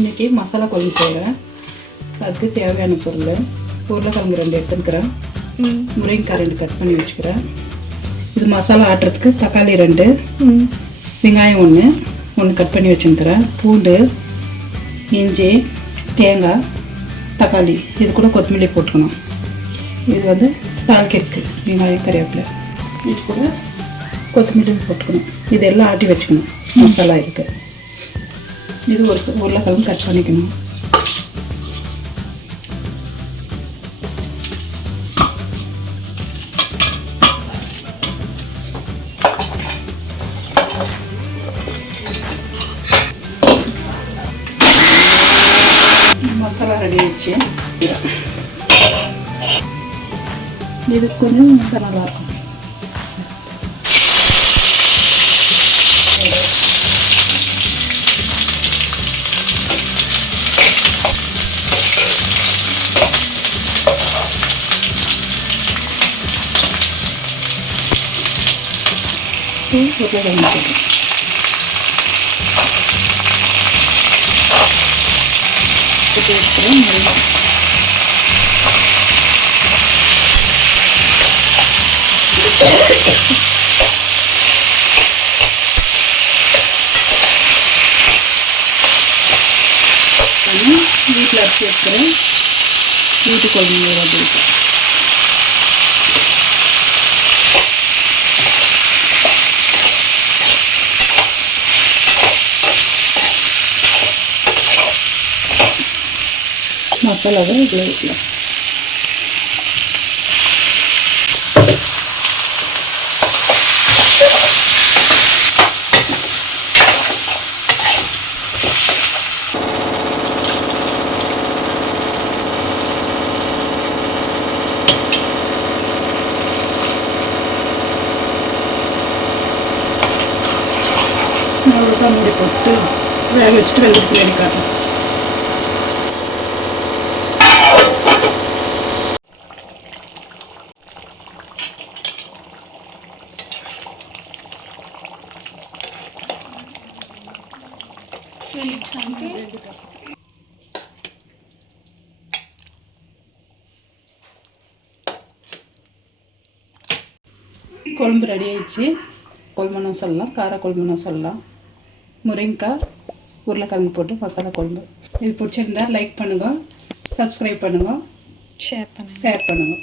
இன்றைக்கி மசாலா குழம்பு செய்கிறேன். அதுக்கு தேவையான பொருள் உருளைக்கிழங்கு 2 எடுத்துக்கிறேன், முருங்கைக்காய் 2 கட் பண்ணி வச்சுக்கிறேன். இது மசாலா ஆட்டுறதுக்கு தக்காளி 2, வெங்காயம் 1 கட் பண்ணி வச்சுக்கிறேன், பூண்டு, இஞ்சி, தேங்காய், தக்காளி, இது கூட கொத்தமல்லி போட்டுக்கணும். இது வந்து தாளிக்கிறதுக்கு வெங்காயம் கறிவேப்பிலை, இது கூட கொத்தமல்லி போட்டுக்கணும். இதெல்லாம் ஆட்டி வச்சுக்கணும். மசாலா இருக்குது. இது ஒரு உருளைக்கிழங்கு கட் பண்ணிக்கணும். மசாலா ரெடி ஆயிடுச்சு. இது கொஞ்சம் நல்லாயிருக்கும். வீட்டில் அரைச்சி வச்சுக்கிறேன். வீட்டு குழம்பு அப்படின்னு மசாலாவை இதில் வைக்கலாம். அவ்வளோதான், மூடி போட்டு வேக வச்சுட்டு வெள்ளை பிரியாணி காட்டுறேன். குழம்பு ரெடி ஆயிடுச்சு. குழம்புன்னு சொல்லலாம், கார குழம்புன்னு சொல்லலாம். முருங்கைக்காய் உருளைக்கிழங்கு போட்டு மசாலா குழம்பு. இது பிடிச்சிருந்தா லைக் பண்ணுங்கள், சப்ஸ்கிரைப் பண்ணுங்கள், ஷேர் பண்ணுங்கள்.